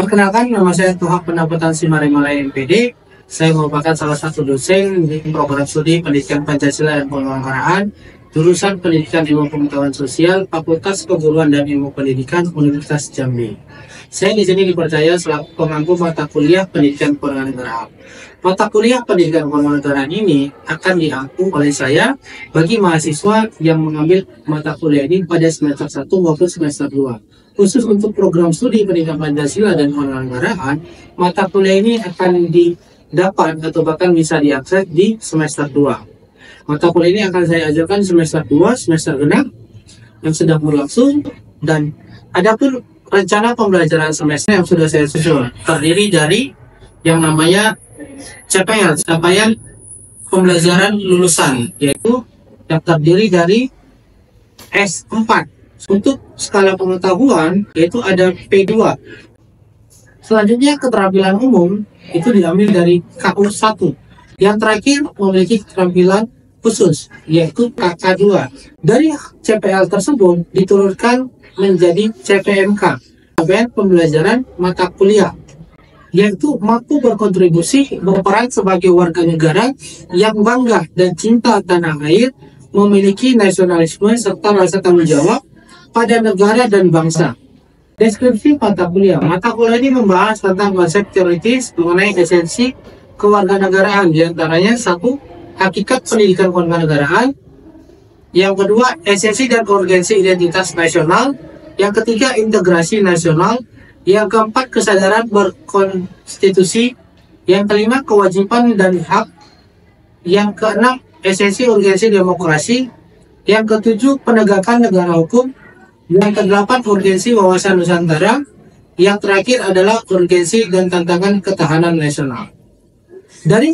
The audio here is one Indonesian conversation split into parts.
Perkenalkan, nama saya Tuhan Pendapatan Simarimala MPD. Saya merupakan salah satu dosen di program studi Pendidikan Pancasila dan Pewarnaan, jurusan Pendidikan Ilmu Pengetahuan Sosial, Fakultas Keguruan dan Ilmu Pendidikan, Universitas Jambi. Saya di sini dipercaya selaku pemangku mata kuliah Pendidikan Kewarganegaraan. Mata kuliah Pendidikan Kewarganegaraan ini akan diangku oleh saya bagi mahasiswa yang mengambil mata kuliah ini pada semester 1 maupun semester 2. Khusus untuk program studi Pendidikan Pancasila dan Kewarganegaraan, mata kuliah ini akan didapat atau bahkan bisa diakses di semester 2. Mata kuliah ini akan saya ajarkan semester 2, semester 6 yang sedang berlangsung, dan adapun rencana pembelajaran semester yang sudah saya susun terdiri dari yang namanya CPL, capaian pembelajaran lulusan, yaitu yang terdiri dari S4. Untuk skala pengetahuan yaitu ada P2. Selanjutnya keterampilan umum itu diambil dari KU1. Yang terakhir memiliki keterampilan khusus yaitu KK2. Dari CPL tersebut diturunkan menjadi CPMK, capaian pembelajaran mata kuliah, yaitu mampu berkontribusi berperan sebagai warga negara yang bangga dan cinta tanah air, memiliki nasionalisme serta rasa tanggung jawab pada negara dan bangsa. Deskripsi mata kuliah. Mata kuliah ini membahas tentang konsep teoritis mengenai esensi kewarganegaraan, diantaranya satu, hakikat pendidikan kewarganegaraan. Yang kedua, esensi dan urgensi identitas nasional. Yang ketiga, integrasi nasional. Yang keempat, kesadaran berkonstitusi. Yang kelima, kewajiban dan hak. Yang keenam, esensi urgensi demokrasi. Yang ketujuh, penegakan negara hukum. Yang kedelapan, urgensi wawasan Nusantara. Yang terakhir adalah urgensi dan tantangan ketahanan nasional. Dari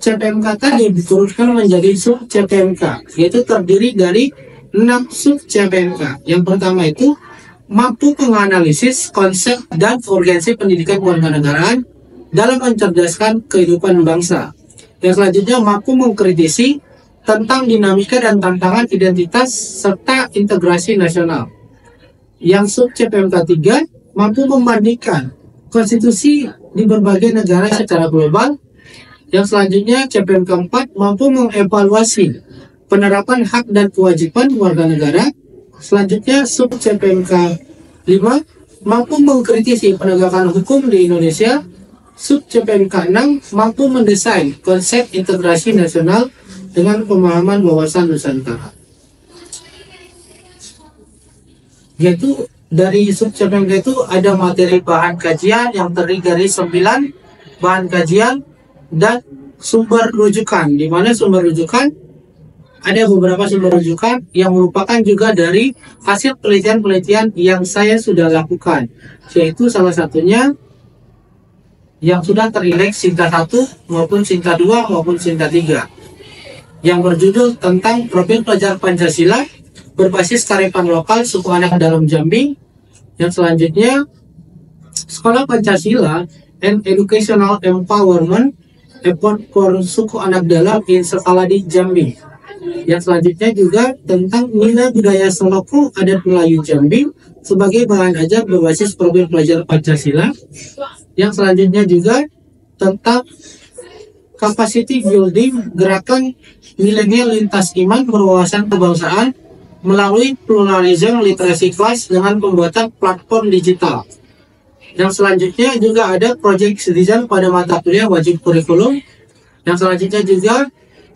CPMK tadi diturunkan menjadi sub CPMK, yaitu terdiri dari 6 sub CPMK. Yang pertama itu mampu menganalisis konsep dan urgensi pendidikan kewarganegaraan dalam mencerdaskan kehidupan bangsa. Yang selanjutnya mampu mengkritisi tentang dinamika dan tantangan identitas serta integrasi nasional. Yang sub CPMK 3 mampu membandingkan konstitusi di berbagai negara secara global. Yang selanjutnya CPMK 4 mampu mengevaluasi penerapan hak dan kewajiban warga negara. Selanjutnya sub CPMK 5 mampu mengkritisi penegakan hukum di Indonesia. Sub CPMK 6 mampu mendesain konsep integrasi nasional dengan pemahaman wawasan Nusantara. Yaitu dari sub CPMK itu ada materi bahan kajian yang terdiri dari 9 bahan kajian dan sumber rujukan, di mana sumber rujukan ada beberapa sumber rujukan yang merupakan juga dari hasil penelitian-penelitian yang saya sudah lakukan, yaitu salah satunya yang sudah terindeks Sinta 1 maupun Sinta 2 maupun Sinta 3 yang berjudul tentang profil pelajar Pancasila berbasis kearifan lokal suku anak dalam Jambi. Yang selanjutnya Sekolah Pancasila and Educational Empowerment Effort for suku anak dalam in Sekaladi Jambi. Yang selanjutnya juga tentang nilai budaya Seloku adat Melayu Jambi sebagai bahan ajar berbasis profil pelajar Pancasila. Yang selanjutnya juga tentang capacity building gerakan milenial lintas iman berwawasan kebangsaan melalui pluralism literasi class dengan pembuatan platform digital. Yang selanjutnya juga ada project citizen pada mata kuliah wajib kurikulum. Yang selanjutnya juga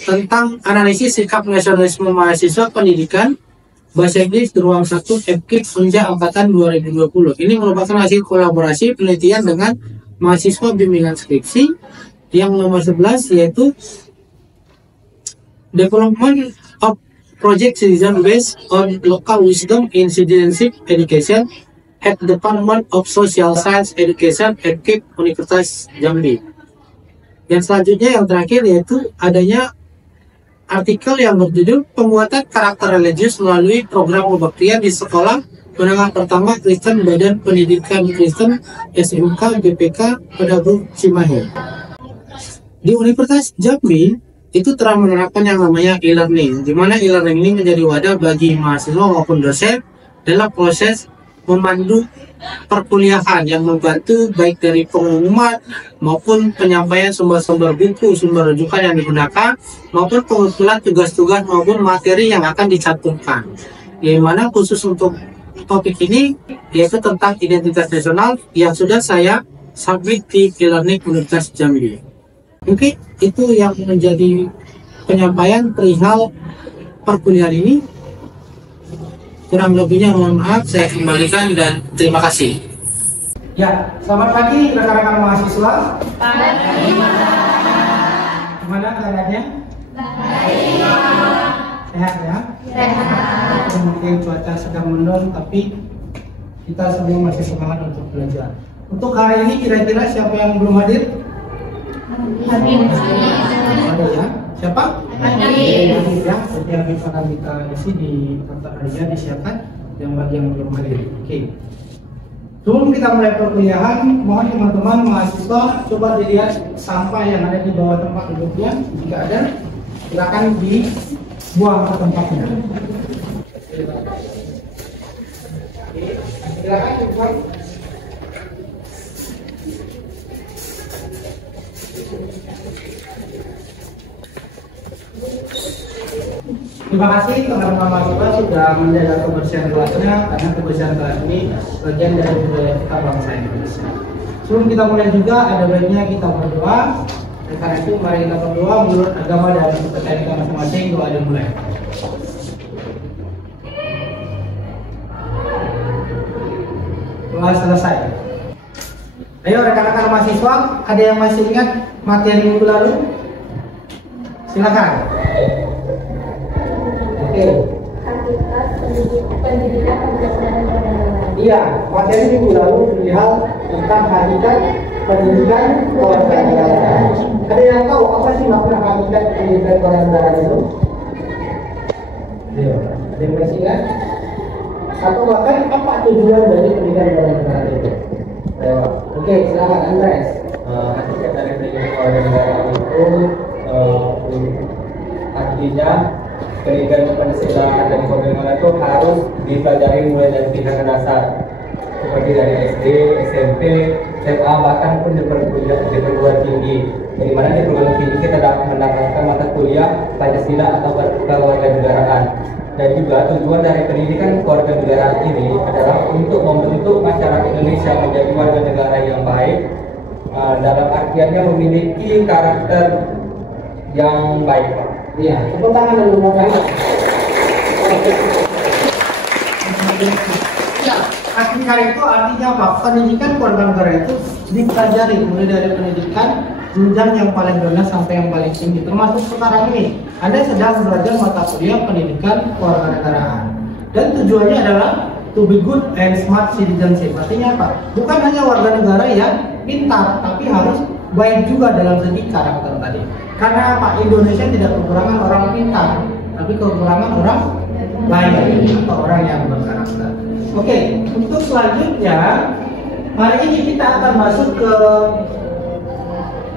tentang analisis sikap nasionalisme mahasiswa pendidikan bahasa Inggris di ruang 1 FKIP Unja angkatan 2020. Ini merupakan hasil kolaborasi penelitian dengan mahasiswa bimbingan skripsi. Yang nomor 11 yaitu development of project citizen based on local wisdom in citizenship education at Department of Social Science Education at KIP Universitas Jambi. Yang selanjutnya yang terakhir yaitu adanya artikel yang berjudul penguatan karakter religius melalui program pembaktian di sekolah menengah pertama Kristen Badan Pendidikan Kristen SMK BPK pada Grup Cimahi. Di Universitas Jambi itu telah menerapkan yang namanya e-learning, di mana e-learning ini menjadi wadah bagi mahasiswa maupun dosen dalam proses memandu perkuliahan yang membantu baik dari pengumuman maupun penyampaian sumber-sumber buku, sumber rujukan yang digunakan maupun pengumpulan tugas-tugas maupun materi yang akan dicantumkan. Di mana khusus untuk topik ini yaitu tentang identitas nasional yang sudah saya submit di e-learning Universitas Jambi. Mungkin itu yang menjadi penyampaian perihal perkuliahan ini. Kurang lebihnya mohon maaf, saya kembalikan dan terima kasih. Ya, selamat pagi rekan-rekan mahasiswa. Pagi. Gimana keadaannya? Baik. Sehat ya? Sehat. Mungkin cuaca sedang mendung, tapi kita semua masih semangat untuk belajar. Untuk hari ini kira-kira siapa yang belum hadir? Hadir. Ada ya? Siapa? Hadir. Ya, jadi yang akan kita isi di kantor harian disiapkan yang bagi yang belum hadir. Oke. Sebelum kita mulai perkuliahan, mohon teman-teman mahasiswa coba dilihat sampah yang ada di bawah tempat duduknya. Jika ada, silakan dibuang ke tempatnya. Silakan dibuang. Terima kasih teman-teman mahasiswa sudah menjaga kebersihan kelasnya, karena kebersihan kelas ini bagian dari budaya kita bangsa Indonesia. Sebelum kita mulai juga ada baiknya kita berdoa. Karena itu mari kita berdoa menurut agama dan kepercayaan kita masing-masing. Doa dimulai. Doa selesai. Ayo rekan-rekan mahasiswa, ada yang masih ingat materi minggu lalu? Silakan. Oke. Hakikat pendidikan Pancasila dan Negara. Iya, materi minggu lalu perihal tentang hakikat pendidikan kewarganegaraan. Ada yang tahu apa sih makna hakikat pendidikan kewarganegaraan itu? Iya, ada yang masih ingat? Atau bahkan apa tujuan dari pendidikan kewarganegaraan itu? Oke, silakan Andres. Hakikat dari pendidikan kewarganegaraan itu artinya pendidikan Pancasila dan kewarganegaraan itu harus dipelajari mulai dari tingkatan dasar seperti dari SD, SMP, SMA, bahkan pun di perguruan tinggi. Di mana di perguruan tinggi kita dapat mendapatkan mata kuliah Pancasila atau kewarganegaraan. Dan juga tujuan dari pendidikan kewarganegaraan ini adalah untuk membentuk masyarakat Indonesia menjadi warga negara yang baik, dalam artiannya memiliki karakter yang baik. Iya, tepuk tangan dulu makanya. Ya, hakikat itu artinya apa? Pendidikan kewarganegaraan itu dipelajari mulai dari pendidikan jenjang yang paling rendah sampai yang paling tinggi. Termasuk sekarang ini, Anda sedang belajar mata kuliah pendidikan kewarganegaraan. Dan tujuannya adalah to be good and smart citizenship. Artinya apa? Bukan hanya warga negara yang pintar, tapi harus baik juga dalam segi karakter tadi. Karena apa? Indonesia tidak kekurangan orang pintar, tapi kekurangan orang baik atau orang yang berkarakter. Oke, untuk selanjutnya, hari ini kita akan masuk ke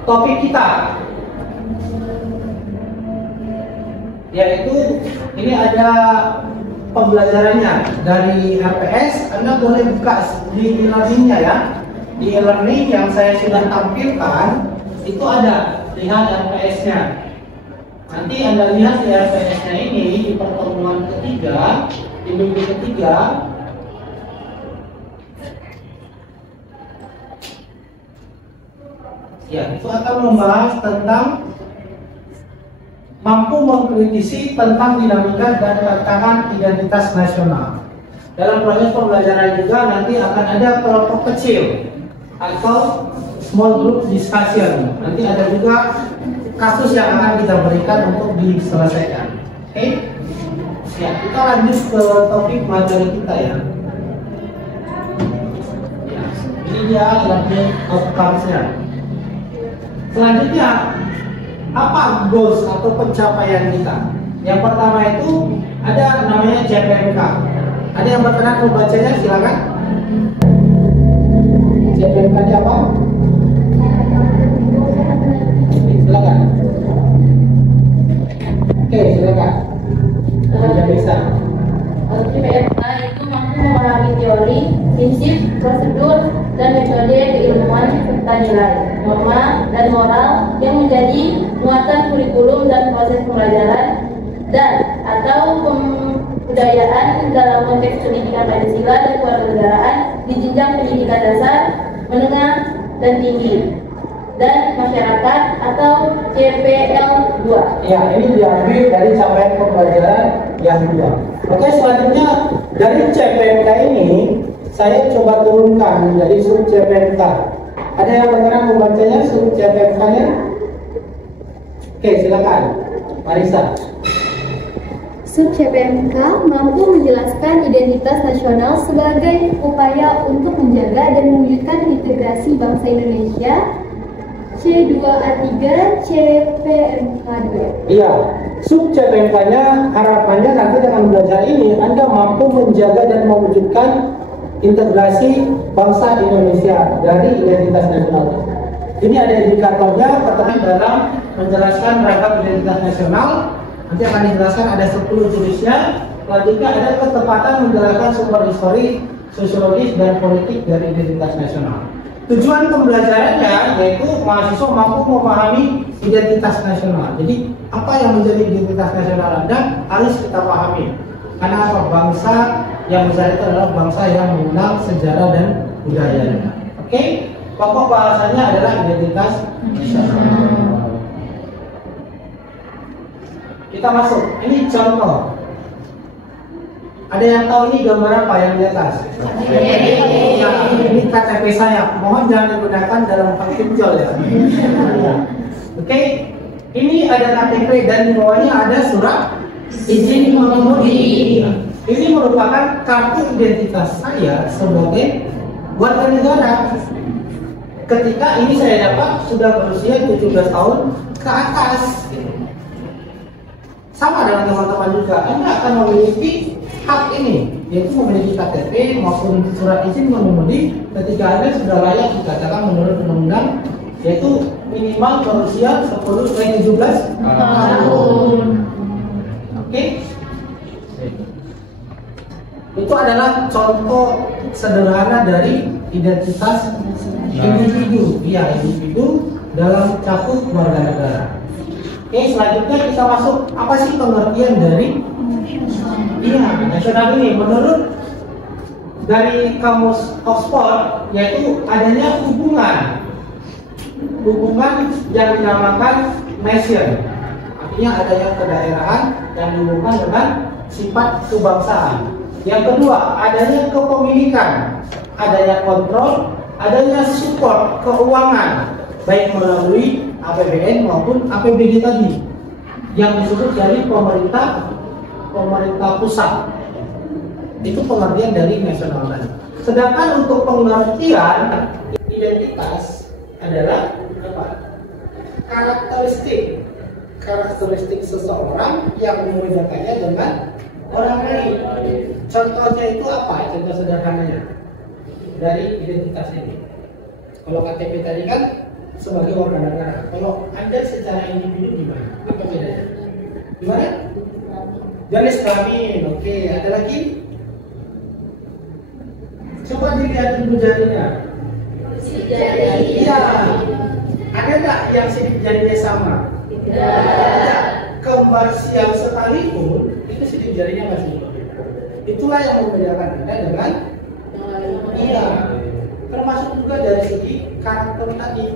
topik kita, yaitu ini ada pembelajarannya dari HPS. Anda boleh buka di e-learningnya ya. Di e-learning yang saya sudah tampilkan itu ada, lihat HPS-nya. Nanti Anda lihat di HPS-nya ini di pertemuan ketiga, di minggu ketiga. Ya, itu akan membahas tentang mampu mengkritisi tentang dinamika dan tantangan identitas nasional. Dalam proses pembelajaran juga nanti akan ada kelompok kecil atau small group discussion. Nanti ada juga kasus yang akan kita berikan untuk diselesaikan. Oke? Ya, kita lanjut ke topik materi kita ya. Ya, ini dia learning outcomes-nya. Selanjutnya, apa goals atau pencapaian kita? Yang pertama itu ada namanya JPMK. Ada yang berkenan membacanya? Silakan. JPMK apa? Silakan. Oke, silakan. Tidak bisa. JPMK itu mampu memahami teori, prinsip, proses serta nilai, norma, dan moral yang menjadi muatan kurikulum dan proses pembelajaran dan atau kebudayaan dalam konteks pendidikan Pancasila dan kewarganegaraan di jenjang pendidikan dasar, menengah, dan tinggi dan masyarakat atau CPL 2. Ya, ini diambil dari capaian pembelajaran yang 2. Oke, selanjutnya dari CPMK ini saya coba turunkan menjadi sub CPMK. Ada yang berkenan membacanya sub CPMK-nya? Oke, silakan, Marisa. Sub CPMK mampu menjelaskan identitas nasional sebagai upaya untuk menjaga dan mewujudkan integrasi bangsa Indonesia. C2A3 CPMK 2. Iya, sub CPMK-nya harapannya nanti dengan belajar ini Anda mampu menjaga dan mewujudkan integrasi bangsa Indonesia dari identitas nasional. Ini ada indikatornya pertama dalam menjelaskan ragam identitas nasional. Nanti akan dijelaskan ada 10 jenisnya. Selanjutnya ada ketepatan menjelaskan sumber histori, sosiologis, dan politik dari identitas nasional. Tujuan pembelajarannya yaitu mahasiswa mampu memahami identitas nasional. Jadi apa yang menjadi identitas nasional Anda harus kita pahami. Karena apa? Bangsa yang besar itu adalah bangsa yang mengenal sejarah dan budayanya. Oke? Pokok bahasanya adalah identitas nasional. Kita masuk. Ini contoh. Ada yang tahu ini gambar apa yang di atas? Ya, ini KTP saya. Mohon jangan digunakan dalam pinjol ya. Oke. Ini ada KTP dan di bawahnya ada surat izin mengemudi. Ini merupakan kartu identitas saya sebagai warga negara. Ketika ini saya dapat sudah berusia 17 tahun ke atas. Sama dengan teman-teman juga, Anda akan memiliki hak ini, yaitu memiliki KTP maupun surat izin mengemudi ketika Anda sudah layak dikatakan menurut undang-undang, yaitu minimal berusia 17 tahun. Oke? Itu adalah contoh sederhana dari identitas individu, ya individu dalam cakup warga negara. Oke, selanjutnya kita masuk apa sih pengertian dari nasional ini menurut dari kamus Oxford, yaitu adanya hubungan yang dinamakan nation, artinya adanya kedaerahan yang dihubungkan dengan sifat kebangsaan. Yang kedua, adanya kepemilikan, adanya kontrol, adanya support keuangan baik melalui APBN maupun APBD tadi yang disebut dari pemerintah pusat. Itu pengertian dari nasional tadi. Sedangkan untuk pengertian identitas adalah apa? Karakteristik seseorang yang membedakannya dengan orang lain. Contohnya itu apa? Contoh sederhananya dari identitas ini. Kalau KTP tadi kan sebagai warga negara. Kalau Anda secara individu gimana? Apa bedanya? Gimana? Jenis kelamin. Oke, ada lagi? Coba dilihat dulu jarinya. Iya. Ada nggak yang sidik jarinya sama? Tidak. Kembar siam sekalipun itu sidik jarinya masih berbeda. Itulah yang membedakan Anda dengan termasuk juga dari segi karakter tadi.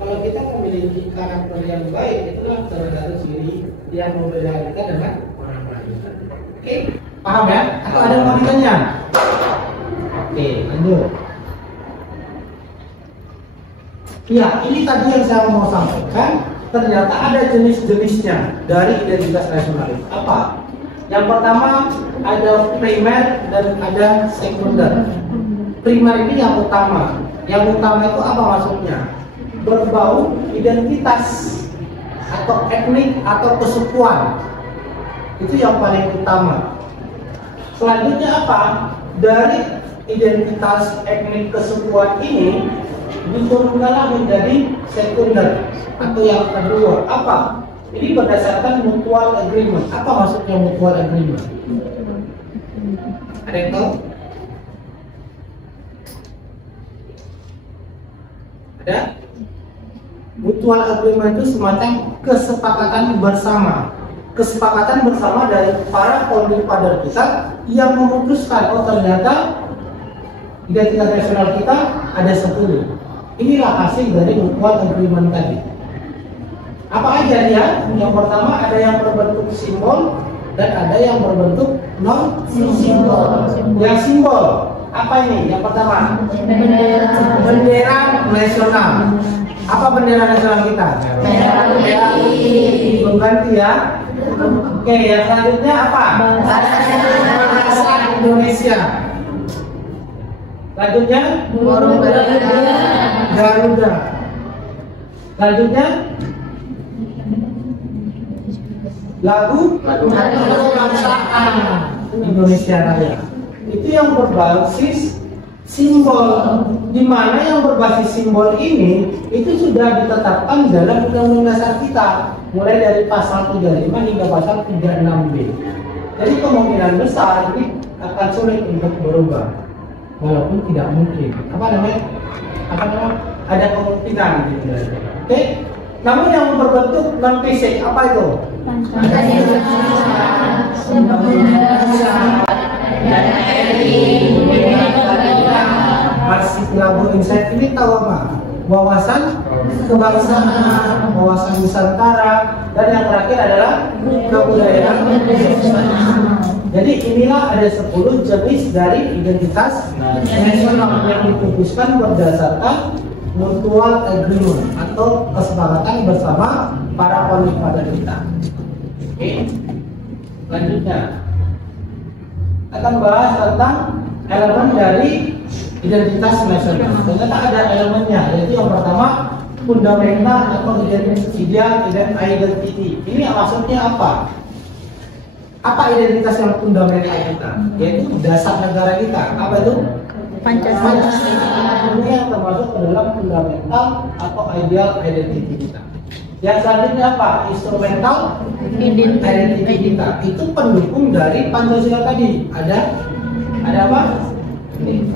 Kalau kita memiliki karakter yang baik, itulah salah satu ciri yang membedakan kita dengan orang lain. Oke, paham ya? Atau ada yang mau ditanya? Oke, lanjut. Ya, ini tadi yang saya mau sampaikan. Ternyata ada jenis-jenisnya dari identitas nasional. Apa? Yang pertama ada primer dan ada sekunder. Primer ini yang utama. Yang utama itu apa maksudnya? Berbau identitas atau etnik atau kesukuan. Itu yang paling utama. Selanjutnya apa? Dari identitas etnik kesukuan ini diturunkanlah menjadi sekunder atau yang kedua. Apa? Ini berdasarkan mutual agreement. Apa maksudnya mutual agreement? Ada yang tahu? Ada? Mutual agreement itu semacam kesepakatan bersama. Kesepakatan bersama dari para founding father kita yang memutuskan, oh ternyata identitas nasional kita ada 10. Inilah hasil dari mutual agreement tadi. Apa aja dia? Yang pertama ada yang berbentuk simbol dan ada yang berbentuk non simbol. Yang simbol apa ini? Yang pertama bendera nasional. Apa bendera nasional kita? Mengganti ya. Oke, yang selanjutnya apa? Bahasa Indonesia. Selanjutnya Garuda. Selanjutnya lagu kebangsaan Indonesia Raya. Itu yang berbasis simbol, di mana yang berbasis simbol ini itu sudah ditetapkan dalam Undang-Undang Dasar kita, mulai dari pasal 35 hingga pasal 36B. Jadi kemungkinan besar ini akan sulit untuk berubah, walaupun tidak mungkin. Apa namanya? Ada kemungkinan gitu. Oke. Namun yang berbentuk non fisik apa itu? Arsiklabu insight ini tahu apa? Wawasan kebangsaan, wawasan Nusantara, dan yang terakhir adalah kebudayaan. Jadi inilah ada 10 jenis dari identitas nasional yang diputuskan berdasarkan mutual agreement atau kesepakatan bersama para founding father kita. Oke, selanjutnya akan bahas tentang elemen dari identitas nasional. Ternyata ada elemennya, yaitu yang pertama fundamental atau identity. Ini maksudnya apa? Apa identitas yang fundamental kita? Yaitu dasar negara kita. Apa itu? Pancasila. Ini yang termasuk ke dalam fundamental atau ideal identity kita. Yang selanjutnya apa? Instrumental identity kita. Itu pendukung dari Pancasila tadi. Ada apa? Ini.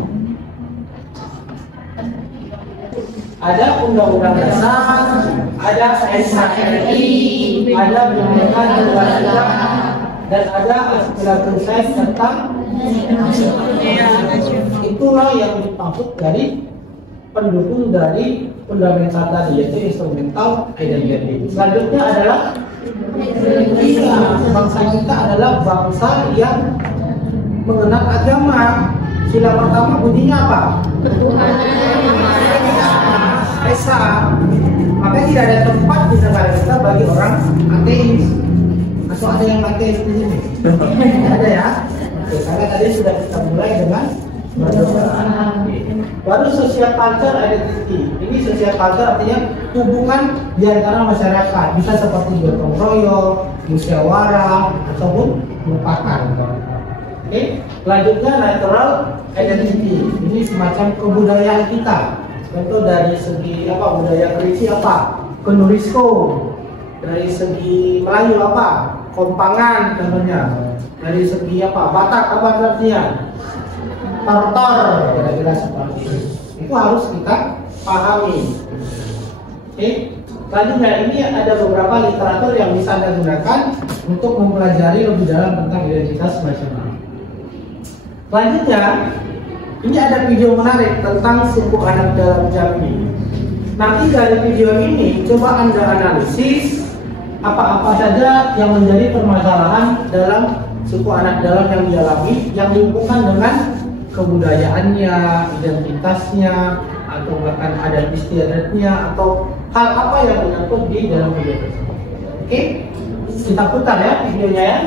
Ada Undang-Undang Dasar, ada NKRI, ada Bhinneka Tunggal Ika, dan ada aspirator saya tentang itulah yang dimaksud dari pendukung dari fundamental tadi, yaitu instrumental identity. Selanjutnya adalah bangsa kita adalah bangsa yang mengenal agama. Sila pertama bunyinya apa? Esa. Maka tidak ada tempat di negara kita bagi orang ateis. Atau ada yang ateis di sini? Ada ya? Oke, karena tadi sudah kita mulai dengan berdoa. Baru social culture identity. Ini social culture artinya hubungan di antara masyarakat. Bisa seperti gotong royong, musyawarah, ataupun melupakan. Oke, selanjutnya natural identity. Ini semacam kebudayaan kita. Contoh dari segi apa? Budaya Kerinci apa? Kenurisko. Dari segi Melayu apa? Kompangan contohnya. Dari segi apa? Batak apa artinya? Tortor, kira-kira seperti itu. Itu harus kita pahami. Oke. Selanjutnya ini ada beberapa literatur yang bisa Anda gunakan untuk mempelajari lebih dalam tentang identitas nasional. Selanjutnya, ini ada video menarik tentang suku anak dalam Jambi. Nanti dari video ini coba Anda analisis apa-apa saja yang menjadi permasalahan dalam suku anak dalam yang dialami, yang dihubungkan dengan kebudayaannya, identitasnya, atau bahkan adat istiadatnya, atau hal apa yang menyangkut di dalam video tersebut. Oke, kita putar ya videonya ya.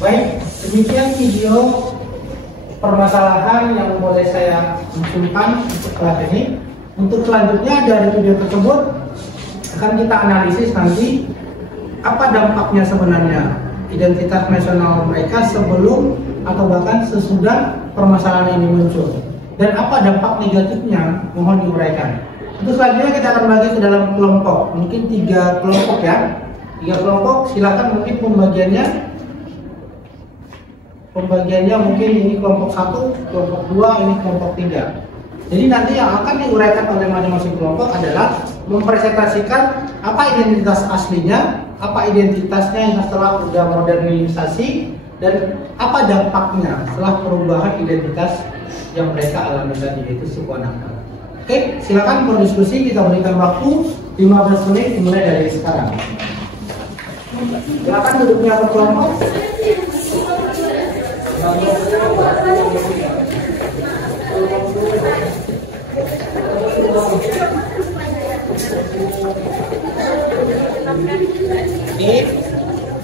Baik, demikian video permasalahan yang boleh saya munculkan untuk kelas ini. Untuk selanjutnya dari video tersebut akan kita analisis nanti apa dampaknya sebenarnya identitas nasional mereka sebelum atau bahkan sesudah permasalahan ini muncul, dan apa dampak negatifnya mohon diuraikan. Untuk selanjutnya kita akan bagi ke dalam kelompok, mungkin 3 kelompok ya. 3 kelompok, silakan mungkin pembagiannya mungkin ini kelompok 1, kelompok 2, ini kelompok 3. Jadi nanti yang akan diuraikan oleh masing-masing kelompok adalah mempresentasikan apa identitas aslinya, apa identitasnya yang setelah sudah modernisasi, dan apa dampaknya setelah perubahan identitas yang mereka alami tadi, yaitu suku anak. Oke, silakan berdiskusi, kita berikan waktu 15 menit dimulai dari sekarang. Silakan duduknya berkelompok.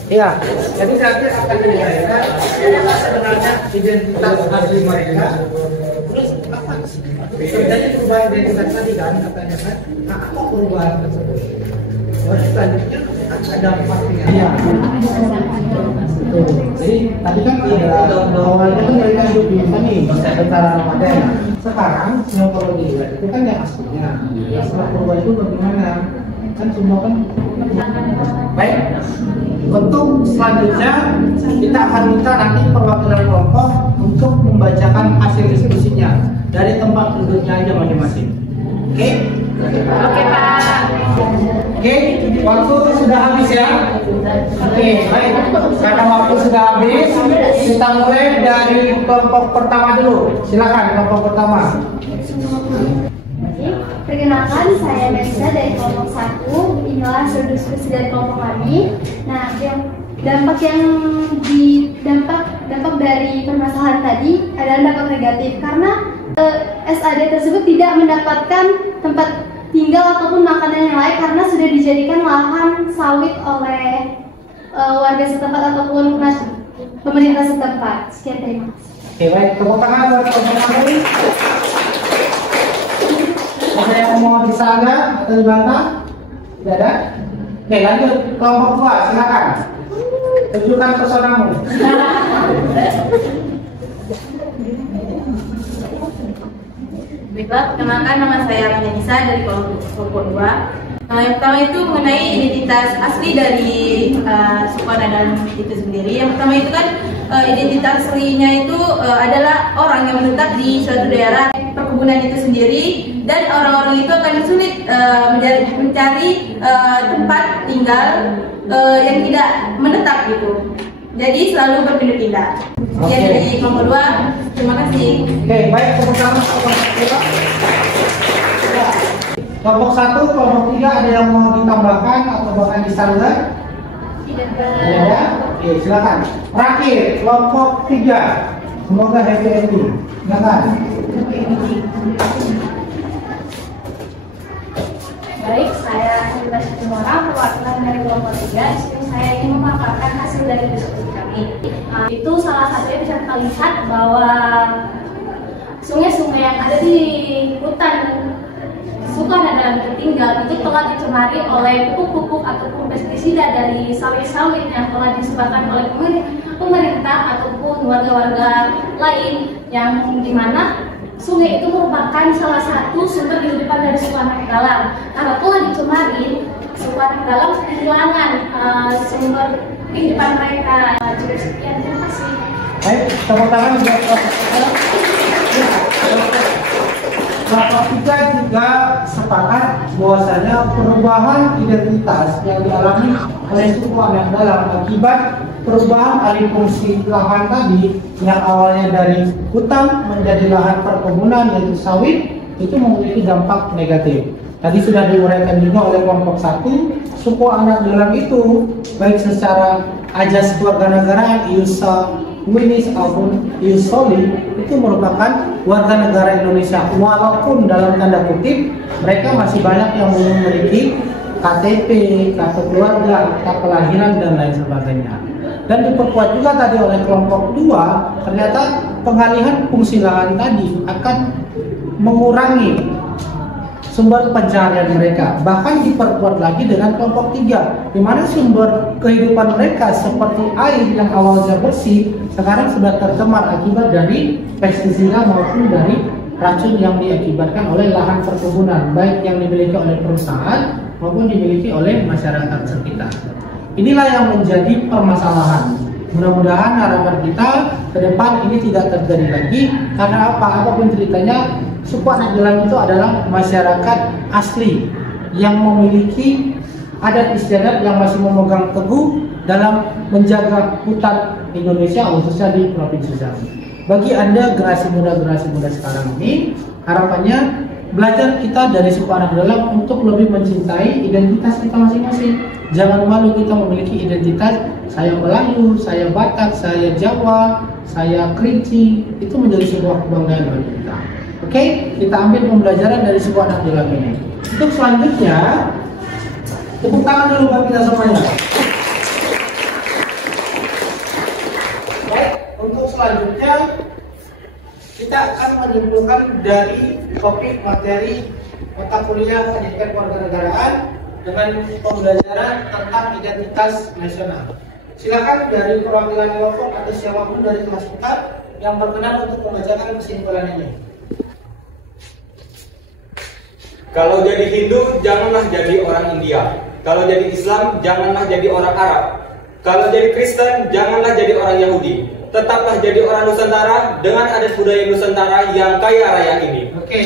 Iya, jadi nanti akan diuraikan sebenarnya identitas asli mereka. Terus apa? Jadi perubahan identitas tadi kan katanya kan? Nah, apa perubahan tersebut? Selanjutnya ada dampaknya. Iya. Jadi tadi kan awalnya kan mereka hidup di sini secara nomaden. Sekarang yang perlu dilihat itu kan yang aslinya. Setelah perubahan itu bagaimana? Kan semua kan baik. Untuk selanjutnya kita akan minta nanti perwakilan kelompok untuk membacakan hasil diskusinya dari tempat duduknya aja masing-masing. Oke? Oke, Pak. Oke, waktu sudah habis ya. Oke, baik. Karena waktu sudah habis, kita mulai dari kelompok pertama dulu. Silakan kelompok pertama. Perkenalkan, saya Melisa dari kelompok 1. Inilah hasil diskusi dari kelompok kami. Nah, dampak dari permasalahan tadi adalah dampak negatif karena SAD tersebut tidak mendapatkan tempat tinggal ataupun makanan yang layak karena sudah dijadikan lahan sawit oleh warga setempat ataupun pemerintah setempat. Sekian, terima kasih. Oke, baik. Tepuk tangan buat kelompok kami. Ada yang mau disanggah atau dibantah? Tidak ada? Oke, lanjut kelompok 2, silakan. Tunjukkan pesonamu. Baiklah, perkenalkan nama saya Melisa dari kelompok 2. Yang pertama itu mengenai identitas asli dari suku Nadalam itu sendiri. Yang pertama itu kan identitas aslinya itu adalah orang yang menetap di suatu daerah perkebunan itu sendiri, dan orang-orang itu akan sulit mencari tempat tinggal yang tidak menetap gitu. Jadi selalu berpindah-pindah. Sekian dari kelompok 2. Terima kasih. Oke, baik. Tepuk tangan kelompok 1, kelompok 3 ada yang mau ditambahkan atau bahkan disanggah? Tidak ada. Oke, silakan. Terakhir, kelompok 3. Semoga happy ending. Silakan. Baik, saya Sylvia Situmora, perwakilan dari kelompok 3. Saya ingin memaparkan hasil dari diskusi kami. Itu salah satunya bisa kita lihat bahwa sungai-sungai yang ada di hutan suku Nadalam tertinggal itu telah dicemari oleh pupuk-pupuk ataupun pestisida dari sawit-sawit yang telah disebabkan oleh pemerintah ataupun warga-warga lain, yang dimana sungai itu merupakan salah satu sumber kehidupan dari dari suku anak dalam. Karena telah dicemari, suku anak dalam kehilangan sumber kehidupan mereka. Cukup sekian, terima kasih. Baik, tepuk tangan buat Kelompok 3 juga sepakat bahwasanya perubahan identitas yang dialami oleh suku anak dalam akibat perubahan alih fungsi lahan tadi yang awalnya dari hutan menjadi lahan perkebunan yaitu sawit itu memiliki dampak negatif. Tadi sudah diuraikan juga oleh kelompok 1, suku anak dalam itu baik secara ajas kewarganegaraan ius winis maupun ius soli itu merupakan warga negara Indonesia, walaupun dalam tanda kutip mereka masih banyak yang belum memiliki KTP, kartu keluarga, akta kelahiran dan lain sebagainya. Dan diperkuat juga tadi oleh kelompok 2, ternyata pengalihan fungsi lahan tadi akan mengurangi sumber pencaharian mereka. Bahkan diperkuat lagi dengan kelompok 3, di mana sumber kehidupan mereka seperti air yang awalnya bersih sekarang sudah tercemar akibat dari pestisida maupun dari racun yang diakibatkan oleh lahan perkebunan, baik yang dimiliki oleh perusahaan maupun dimiliki oleh masyarakat sekitar. Inilah yang menjadi permasalahan. Mudah-mudahan harapan kita ke depan ini tidak terjadi lagi, karena apapun ceritanya, suku anak dalam itu adalah masyarakat asli yang memiliki adat istiadat yang masih memegang teguh dalam menjaga hutan Indonesia, khususnya di Provinsi Jambi. Bagi Anda generasi muda sekarang ini, harapannya belajar kita dari suku anak dalam untuk lebih mencintai identitas kita masing-masing. Jangan malu kita memiliki identitas, saya Melayu, saya Batak, saya Jawa, saya Kerinci, itu menjadi sebuah kebanggaan bagi kita. Oke, kita ambil pembelajaran dari suku anak dalam ini. Untuk selanjutnya, tepuk tangan dulu buat kita semuanya. Baik, untuk selanjutnya kita akan menyimpulkan dari topik materi mata kuliah pendidikan kewarganegaraan dengan pembelajaran tentang identitas nasional. Silakan dari perwakilan kelompok atau siapapun dari kelas kita yang berkenan untuk membacakan kesimpulan ini. Kalau jadi Hindu, janganlah jadi orang India. Kalau jadi Islam, janganlah jadi orang Arab. Kalau jadi Kristen, janganlah jadi orang Yahudi. Tetaplah jadi orang Nusantara dengan adat budaya Nusantara yang kaya raya ini. Oke.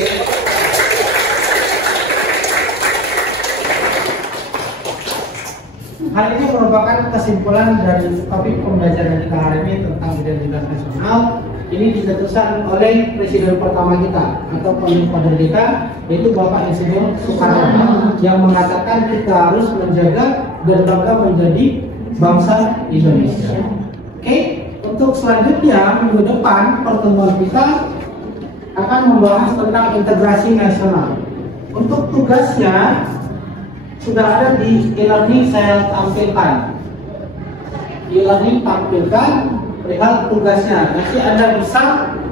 Hal ini merupakan kesimpulan dari topik pembelajaran kita hari ini tentang identitas nasional. Ini dicetuskan oleh presiden pertama kita atau pemimpin kita, yaitu Bapak Insinyur Soekarno, yang mengatakan kita harus menjaga dan bangga menjadi bangsa Indonesia. Oke, untuk selanjutnya minggu depan pertemuan kita akan membahas tentang integrasi nasional. Untuk tugasnya sudah ada di e-learning saya tampilkan. E-learning tampilkan perihal tugasnya. Nanti Anda bisa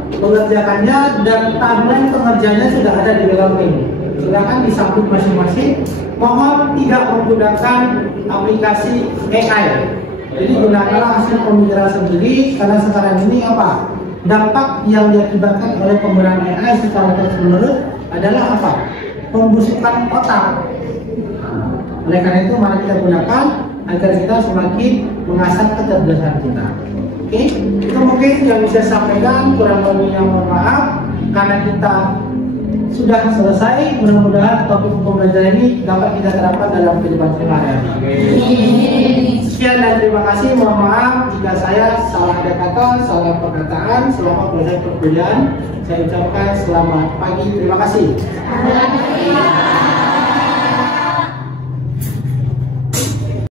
mengerjakannya dan timeline pengerjaannya sudah ada di e-learning. Silakan disambut masing-masing. Mohon tidak menggunakan aplikasi AI. Jadi gunakanlah hasil pemikiran sendiri, karena sekarang ini apa? Dampak yang diakibatkan oleh penggunaan AI secara terus-menerus adalah apa? Pembusukan otak. Oleh karena itu mari kita gunakan agar kita semakin mengasah kecerdasan kita. Oke, itu mungkin yang bisa saya sampaikan, kurang lebihnya mohon maaf karena kita sudah selesai. Mudah-mudahan topik pembelajaran ini dapat kita terapkan dalam kehidupan sehari-hari. Sekian dan terima kasih. Mohon maaf jika saya salah ada kata, salah perkataan. Selamat proses perkuliahan. Saya ucapkan selamat pagi. Terima kasih.